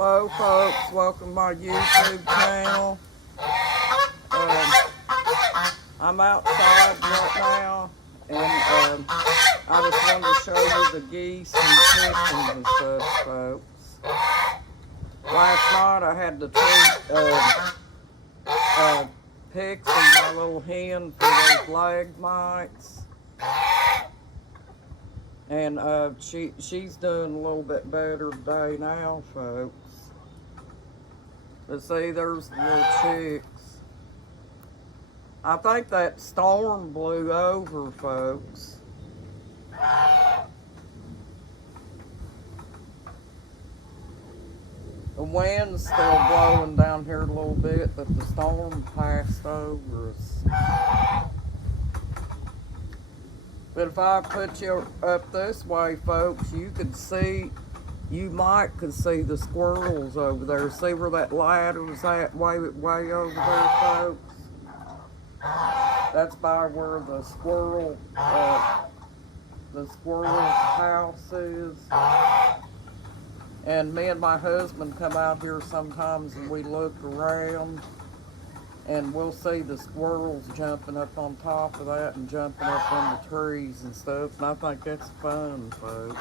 Hello folks, welcome to my YouTube channel. I'm outside right now and I just wanted to show you the geese and chickens and stuff, folks. Last night I had to treat Pixie, my little hen, for those leg mites. And she's doing a little bit better today now, folks. But see, there's the little chicks. I think that storm blew over, folks. The wind's still blowing down here a little bit, but the storm passed over us. But if I put you up this way, folks, you could see, you could see the squirrels over there. See where that ladder's at, way over there, folks? That's by where the squirrel house is. And me and my husband come out here sometimes and we look around. And we'll see the squirrels jumping up on top of that and jumping up on the trees and stuff. And I think that's fun, folks.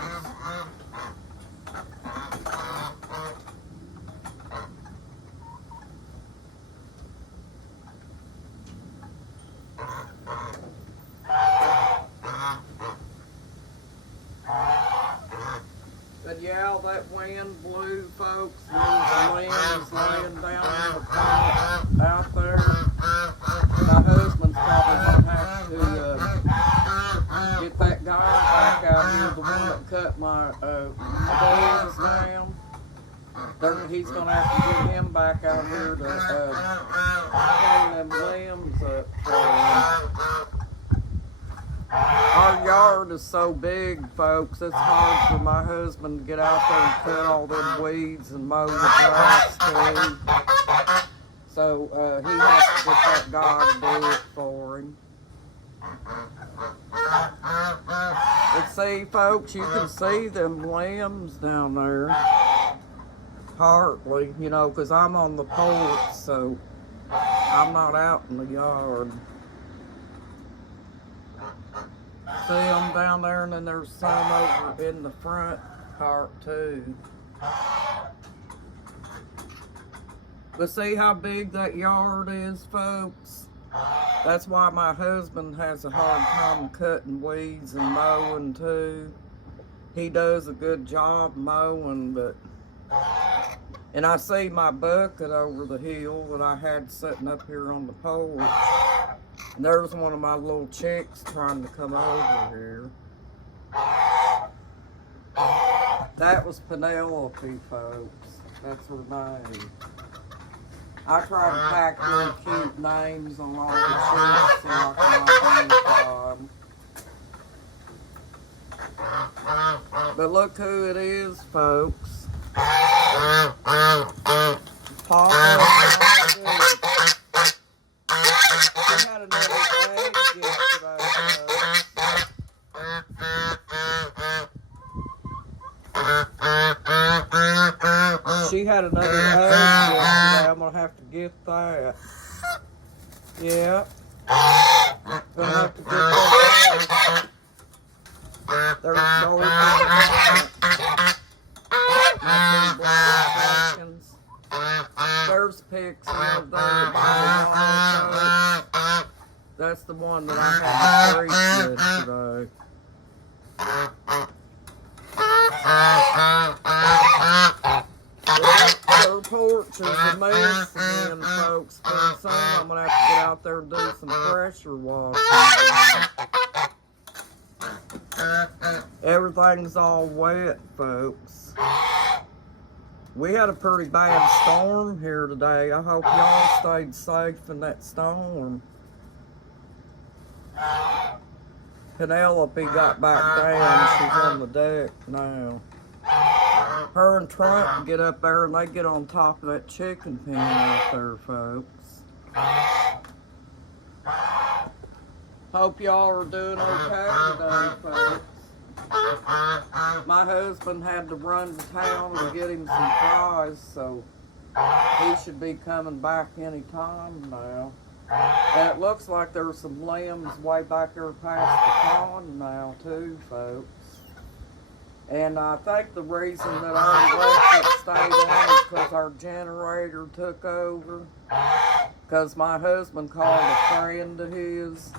But yeah, that wind blew, folks. These limbs laying down in the front out there. My husband's probably gonna have to get that guy back out here, the one that cut my legs down. He's gonna have to get him back out here to clean them limbs up for him. Our yard is so big, folks, it's hard for my husband to get out there and cut all them weeds and mow the grass too. So he has to get that guy to do it for him. But see, folks, you can see them limbs down there. Hardly, you know, because I'm on the porch, so I'm not out in the yard. See them down there, and then there's some over in the front part too. But see how big that yard is, folks? That's why my husband has a hard time cutting weeds and mowing too. He does a good job mowing, but... And I see my bucket over the hill that I had sitting up here on the porch. And there's one of my little chicks trying to come over here. That was Penelope, folks. That's her name. I try to pack little cute names on all the chicks so I can identify them. But look who it is, folks. Papa. She had another egg yesterday, She had another egg yesterday. I'm gonna have to get that. Yeah. Gonna have to get that. There's no There's Pixie over there. That's the one that I had to treat yesterday. Her porch is a mess again, folks. Pretty soon I'm going to have to get out there and do some pressure washing. Everything's all wet, folks. We had a pretty bad storm here today. I hope y'all stayed safe in that storm. Penelope got back down. She's on the deck now. Her and Trump get up there and they get on top of that chicken pen out there, folks. Hope y'all are doing okay today, folks. My husband had to run to town and get him some fries, so he should be coming back any time now. And it looks like there's some limbs way back there past the pond now too, folks. And I think the reason that our electric stayed on is because our generator took over. Because my husband called a friend of his,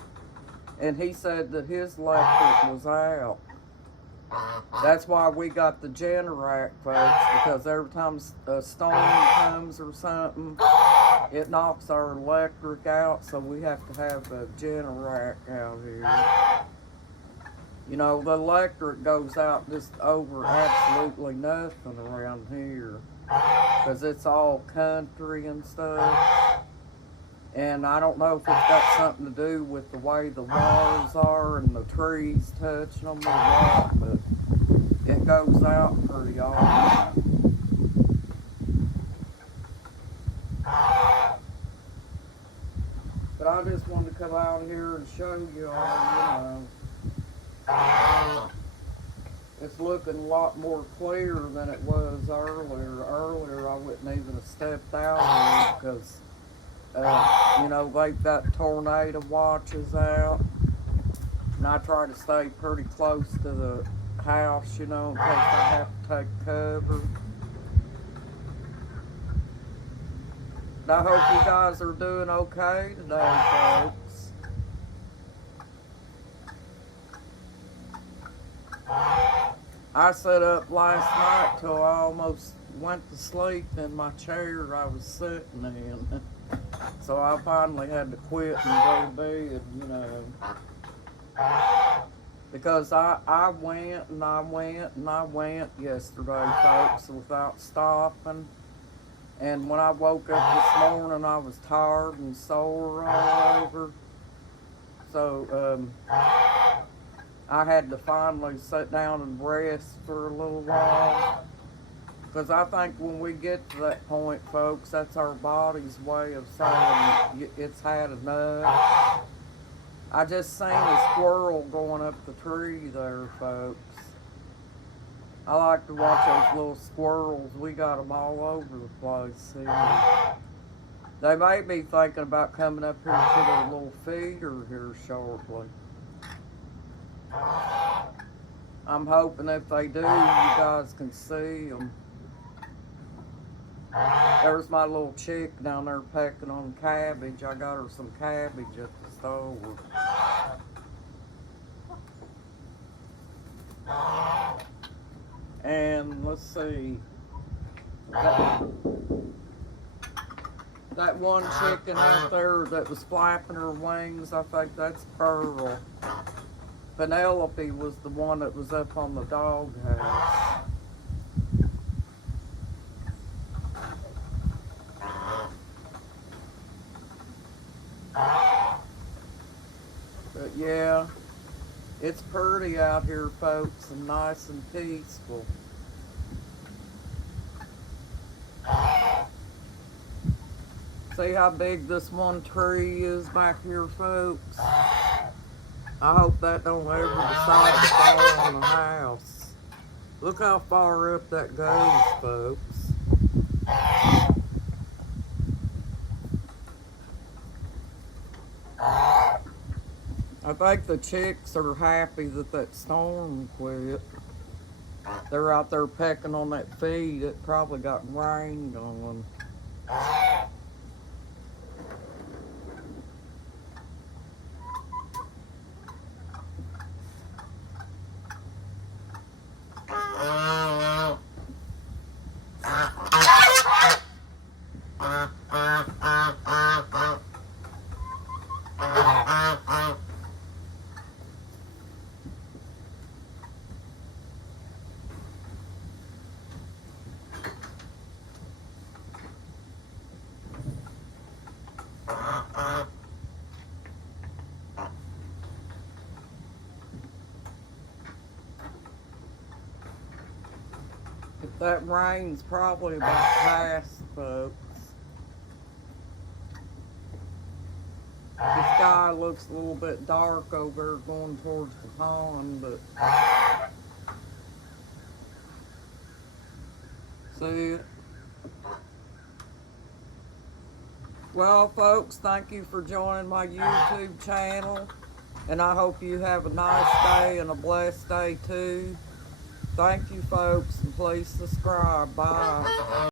and he said that his electric was out. That's why we got the Generac, folks, because every time a storm comes or something, it knocks our electric out, so we have to have a Generac out here. You know, the electric goes out just over absolutely nothing around here, because it's all country and stuff. And I don't know if it's got something to do with the way the walls are and the trees touching them or what, but it goes out pretty often. But I just wanted to come out here and show you all, it's looking a lot more clear than it was earlier. Earlier I wouldn't even have stepped out here because they've got tornado watches out, and I try to stay pretty close to the house, in case I have to take cover. But I hope you guys are doing okay today, folks. I sat up last night till I almost went to sleep in my chair I was sitting in. So I finally had to quit and go to bed, Because I went and I went and I went yesterday, folks, without stopping. And when I woke up this morning, I was tired and sore all over. So I had to finally sit down and rest for a little while. Because I think when we get to that point, folks, that's our body's way of saying it's had enough. I just seen a squirrel going up the tree there, folks. I like to watch those little squirrels. We got them all over the place here. They may be thinking about coming up here to their little feeder here shortly. I'm hoping if they do, you guys can see them. There's my little chick down there pecking on cabbage. I got her some cabbage at the store. And let's see. That one chicken out there that was flapping her wings, I think that's Pearl. Penelope was the one that was up on the doghouse. But yeah, it's pretty out here, folks, and nice and peaceful. See how big this one tree is back here, folks? I hope that don't ever decide to fall on the house. Look how far up that goes, folks. I think the chicks are happy that that storm quit. They're out there pecking on that feed. It probably got rained on. That rain's probably about past, folks. The sky looks a little bit dark over there going towards the pond, but See it? Well, folks, thank you for joining my YouTube channel. And I hope you have a nice day and a blessed day too. Thank you, folks, and please subscribe. Bye.